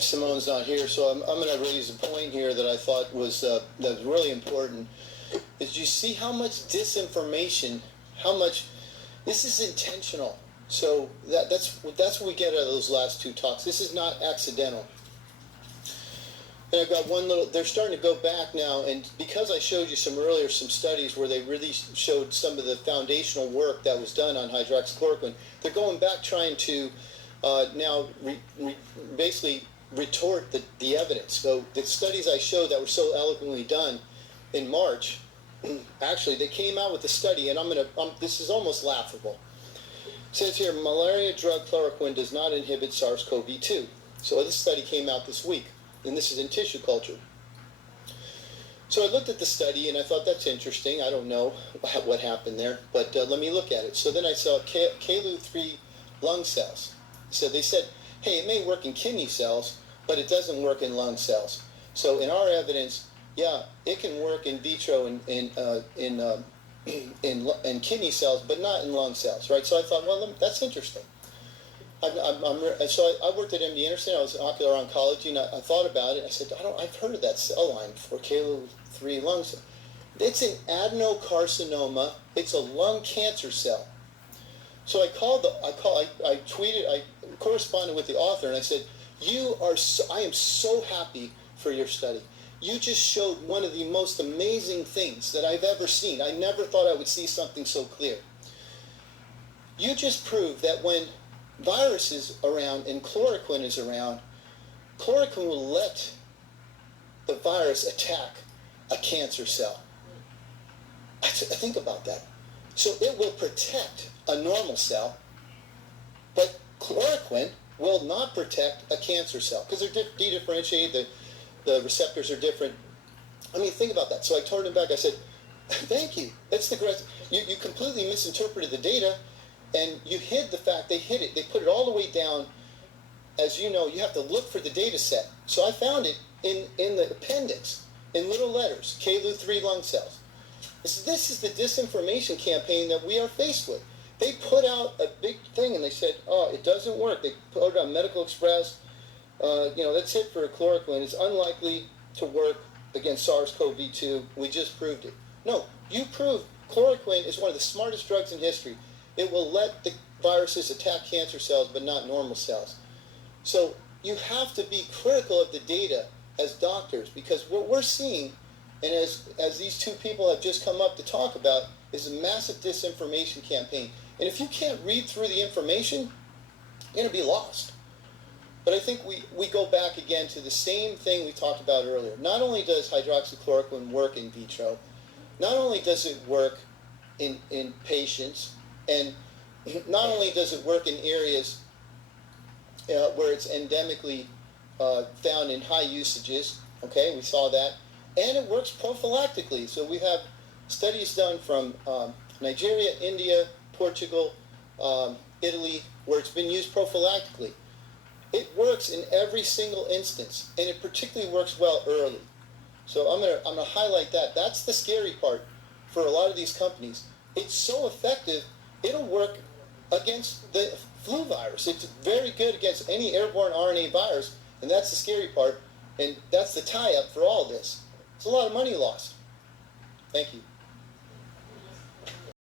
Simone's not here, so I'm going to raise a point here that I thought was that was really important. Is you see how much disinformation, how much this is intentional. So that's what we get out of those last two talks. This is not accidental. And I've got one little, they're starting to go back now, and because I showed you some studies where they really showed some of the foundational work that was done on hydroxychloroquine, they're going back trying to now basically retort the evidence. So the studies I showed that were so eloquently done in March, actually they came out with a study, and this is almost laughable. It says here, malaria drug chloroquine does not inhibit SARS-CoV-2. So this study came out this week, and this is in tissue culture. So I looked at the study, and I thought, that's interesting. I don't know what happened there, but let me look at it. So then I saw KLU3 lung cells. So they said, hey, it may work in kidney cells, but it doesn't work in lung cells. So in our evidence, yeah, it can work in vitro in kidney cells, but not in lung cells, right? So I thought, well, that's interesting. So I worked at MD Anderson. I was in ocular oncology, and I thought about it. I said, I've heard of that cell line for KLU3 lung cell. It's an adenocarcinoma. It's a lung cancer cell. So I corresponded with the author, and I said, I am so happy for your study. You just showed one of the most amazing things that I've ever seen. I never thought I would see something so clear. You just proved that when virus is around and chloroquine is around, chloroquine will let the virus attack a cancer cell. I think about that. So it will protect a normal cell, but chloroquine will not protect a cancer cell because they're dedifferentiated, the receptors are different. I mean, think about that. So I turned him back. I said, thank you. That's the great. You completely misinterpreted the data, and you hid the fact. They hid it. They put it all the way down. As you know, you have to look for the data set. So I found it in the appendix, in little letters, KLU3 lung cells. This is the disinformation campaign that we are faced with. They put out a big thing, and they said, oh, it doesn't work. They put it on Medical Express. That's it for chloroquine. It's unlikely to work against SARS-CoV-2. We just proved it. No, you proved chloroquine is one of the smartest drugs in history. It will let the viruses attack cancer cells, but not normal cells. So you have to be critical of the data as doctors, because what we're seeing, and as these two people have just come up to talk about, is a massive disinformation campaign. And if you can't read through the information, you're going to be lost. But I think we go back again to the same thing we talked about earlier. Not only does hydroxychloroquine work in vitro, not only does it work in patients, and not only does it work in areas where it's endemically found in high usages, okay, we saw that, and it works prophylactically. So we have studies done from Nigeria, India, Portugal, Italy, where it's been used prophylactically. It works in every single instance, and it particularly works well early. So I'm gonna highlight that. That's the scary part for a lot of these companies. It's so effective, it'll work against the flu virus. It's very good against any airborne RNA virus, and that's the scary part, and that's the tie-up for all this. It's a lot of money lost. Thank you.